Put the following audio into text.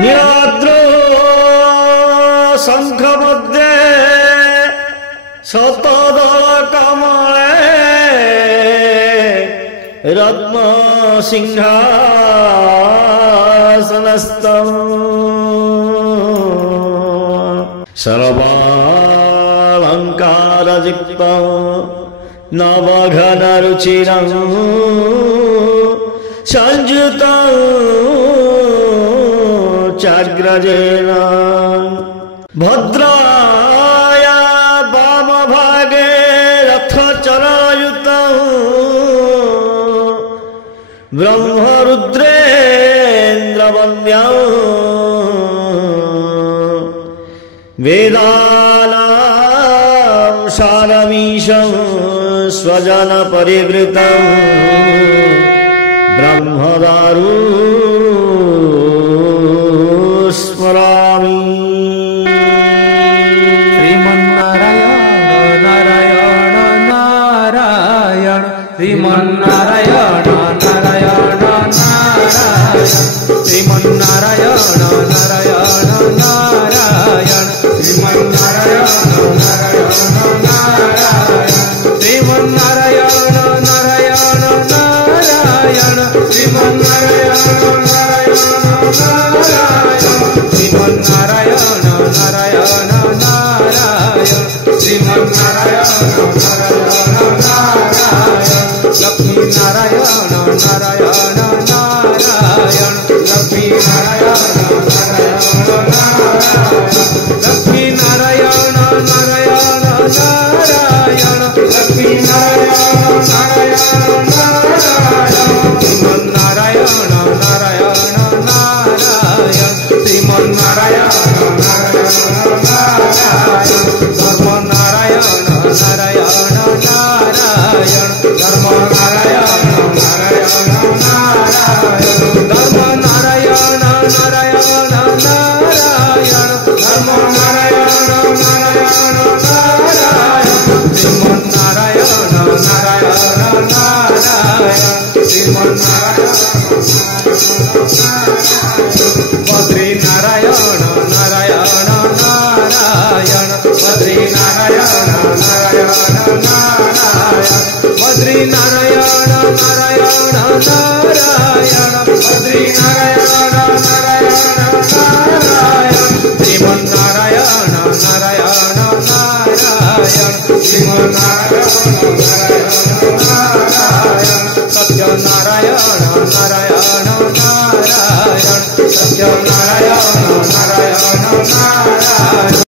नीलाद्रो शंख मध्ये शतदल कमले रत्न सिंहासनस्थं सर्वालंकारयुक्तं नवघनरुचिरं संयुतं चाग्रजेन भद्राया वामभागे रथचरायुतं ब्रह्मरुद्रेन्द्रवन्द्यं वेदानां सारमीशं स्वजनपरिवृतं ब्रह्मदारु स्मरामि। श्रीमन्नारायण नारायण नारायण श्रीमन्नारायण नारायण नारायण श्रीमन्नारायण नारायण नारायण श्रीमन्नारायण नारायण नारायण श्रीमन्नारायण नारायण नारायण श्रीमन्नारायण नारायण नारायण श्रीमन्नारायण नारायण नारायण श्रीमन्नारायण नारायण नारायण लक्ष्मी नारायण नारायण नारायण लक्ष्मी नारायण नारायण नारायण लक्ष्मी नारायण नारायण नारायण लक्ष्मी नारायण नारायण नारायण श्रीमन्नारायण नारायण नारायण श्रीमन्नारायण नारायण नारायण धर्म नारायण नारायण नारायण धर्म नारायण नारायण नारायण धर्म नारायण नारायण नारायण धर्म नारायण नारायण नारायण श्रीमन्नारायण नारायण नारायण श्रीमन्नारायण बद्री नारायण नारायण नारायण बद्री नारायण नारायण नारायण बद्री नारायण नारायण नारायण बद्री नारायण नारायण नारायण श्रीमन्नारायण नारायण नारायण श्रीमन्नारायण नारायण नारायण सत्यनारायण नारायण नारायण सत्यनारायण